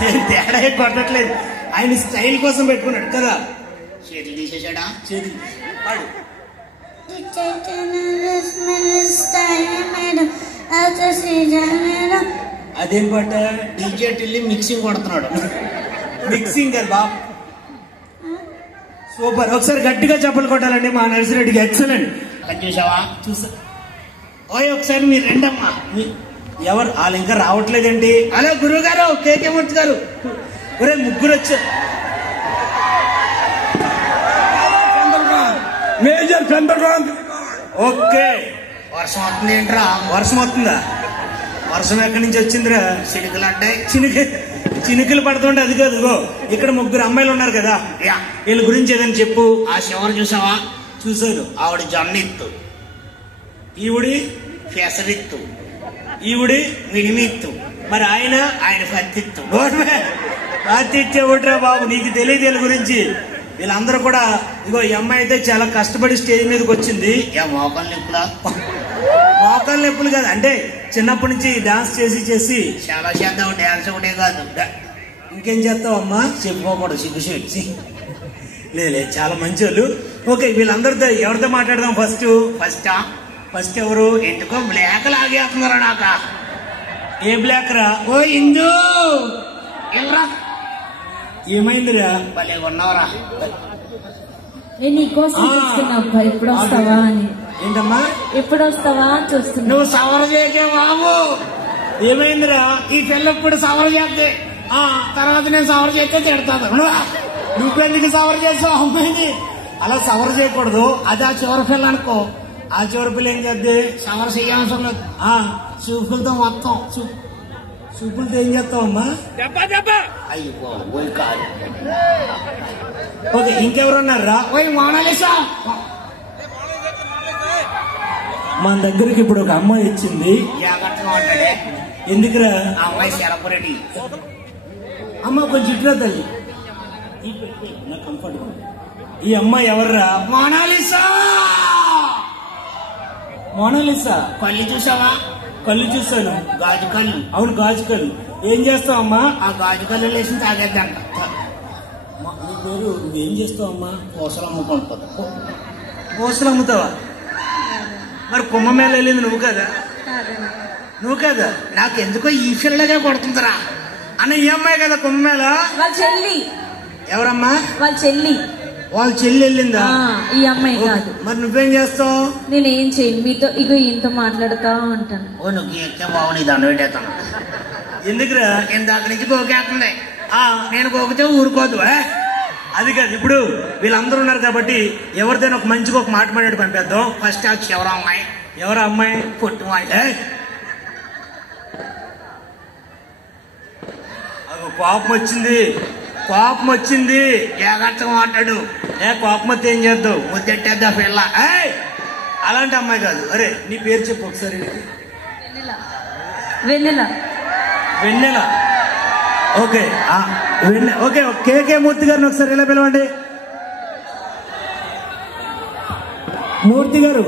తేడా కొట్టట్లేదు, ఆయన స్టైల్ కోసం పెట్టుకున్నాడు కదా. చేతులు తీసేసాడా? చేతులు పాడు. అదేం పాట? డీజే టిల్లి మిక్సింగ్ కొడుతున్నాడు. మిక్సింగ్ కదా బాబు, సూపర్. ఒకసారి గట్టిగా చెప్పలు కొట్టాలండి మా నర్సిరెడ్డికి. ఎక్సలెంట్. చూసావా? చూసా. ఓయ్ ఒకసారి మీరు రెండమ్మా. ఎవరు వాళ్ళు ఇంకా రావట్లేదండి? హలో గురువు గారు, కేకే మూర్తి గారు, ఒరే ముగ్గురు వచ్చారు. మేజర్ చంద్రకాంత్. ఓకే. వర్షం వస్తుంది ఏంట్రా? వర్షం వస్తుందా? వర్షం ఎక్కడి నుంచి వచ్చిందిరా? చినుకులు అడ్డాయి. చినుకులు పడుతుంటే అది కాదు. ఇక్కడ ముగ్గురు అమ్మాయిలు ఉన్నారు కదా, వీళ్ళ గురించి ఏదైనా చెప్పు. ఆ శివరు చూసావా? చూసాను. ఆవిడ జొన్నెత్తు, ఈవిడి పెసరెత్తు, ఈవిడి మినిమిత్తు, మరి ఆయన పత్తిత్తు. పత్తిచ్చే ఒకటిరా బాబు, నీకు తెలియదు వీళ్ళ గురించి. వీళ్ళందరూ కూడా ఇగో ఈ అమ్మాయి అయితే చాలా కష్టపడి స్టేజ్ మీదకి వచ్చింది. మోకాళ్ళ నొప్పులా? మోకాళ్ళ నొప్పులు కాదు, అంటే చిన్నప్పటి నుంచి డాన్స్ చేసి చాలా చేద్దాం. డాన్స్ ఒకటే కాదు, ఇంకేం చేస్తావు అమ్మా? చెప్పుకోకూడదు, సిగ్గుసేసి. లేదు, చాలా మంచి వాళ్ళు. ఓకే, వీళ్ళందరితో ఎవరితో మాట్లాడదాం? ఫస్ట్ ఎవరు? ఎందుకో బ్లాక్ లాగేస్తున్నారా నాక? ఏ బ్లాక్ రా? ఓ ఇందు, ఏమైందిరా? భలే ఉన్నావురా. ఎప్పుడు వస్తావా అని. ఏంటమ్మా? ఎప్పుడు వస్తావా చూస్తున్నా. నువ్వు సవర చేయకే బాబు. ఏమైందిరా? ఈ పిల్లప్పుడు సవర చేస్తే తర్వాత నేను సవర చేస్తే తిడతాను. నువ్వెందుకు సవర చేస్తావు అమ్మాయిని? అలా సవర చేయకూడదు. అది ఆ చివరి పిల్ల అనుకో. ఆ చివరి పిల్ల ఏం చేద్ది? సవర చేయవసరం లేదు. చూపులతో మొత్తం చూపులతో ఏం చేస్తావమ్మా? అయ్యో కాదు. ఓకే, ఇంకెవరున్నారా? మోనాలిసా. మన దగ్గరికి ఇప్పుడు ఒక అమ్మాయి వచ్చింది. ఎందుకురా? అమ్మాయి సెలబ్రిటీ. అమ్మ కొంచెం ఇట్లా తల్లి, నాకు కంఫర్టబుల్. ఈ అమ్మాయి ఎవర్రా? మోనాలిసా. మోనాలిసా కళ్ళు చూసావా? కళ్ళు చూసాను. గాజు కళ్ళు. అవును, గాజు కళ్ళు. ఏం చేస్తావమ్మా? ఆ గాజు కళ్ళు వేసి తాగేద్దంట. నీ పేరు? నువ్వేం చేస్తావమ్మా? పూసలు అమ్ముకుంటా. పూసలు అమ్ముతావా? మరి కుంభమేళ వెళ్ళింది నువ్వు కదా? నువ్వు కదా? నాకెందుకో ఈ పిల్లగా కొడుతుందిరా అన్న. ఈ అమ్మాయి కదా కుంభమేళ? వాళ్ళ చెల్లి. ఎవరమ్మా? వాళ్ళ చెల్లి. వాళ్ళ చెల్లి వెళ్ళిందా? ఈ అమ్మాయి కాదు. మరి నువ్వేం చేస్తావు? నేనేం చేయను, మీతో ఇగో ఇంతో మాట్లాడుతా ఉంటాను. ఓ నువ్వు ఎక్కే బాగుంది, దండ పెట్టేస్తాను. ఎందుకురా? ఇందాక నుంచి గోకేస్తుంది. నేను గోకితే ఊరుకోదు. అది కాదు, ఇప్పుడు వీళ్ళందరూ ఉన్నారు కాబట్టి ఎవరిదైనా ఒక మంచిగా ఒక మాట మాట్లాడి పంపేద్దాం. ఫస్ట్ వచ్చి ఎవరో అమ్మాయి. ఎవరో అమ్మాయి? పొట్టు అమ్మాయి. కోపం వచ్చింది, కోపం వచ్చింది. జాగ్రత్తగా మాట్లాడు. కోపం వస్తే ఏం చేద్దావు? ముద్దెట్టేద్దా పిల్ల. అలాంటి అమ్మాయి కాదు. అరే నీ పేరు చెప్పు ఒకసారి. వెన్నెల. వెన్నెల. Okay, okay. కేకే మూర్తి గారిని ఒకసారి ఇలా పిలవండి. మూర్తి గారు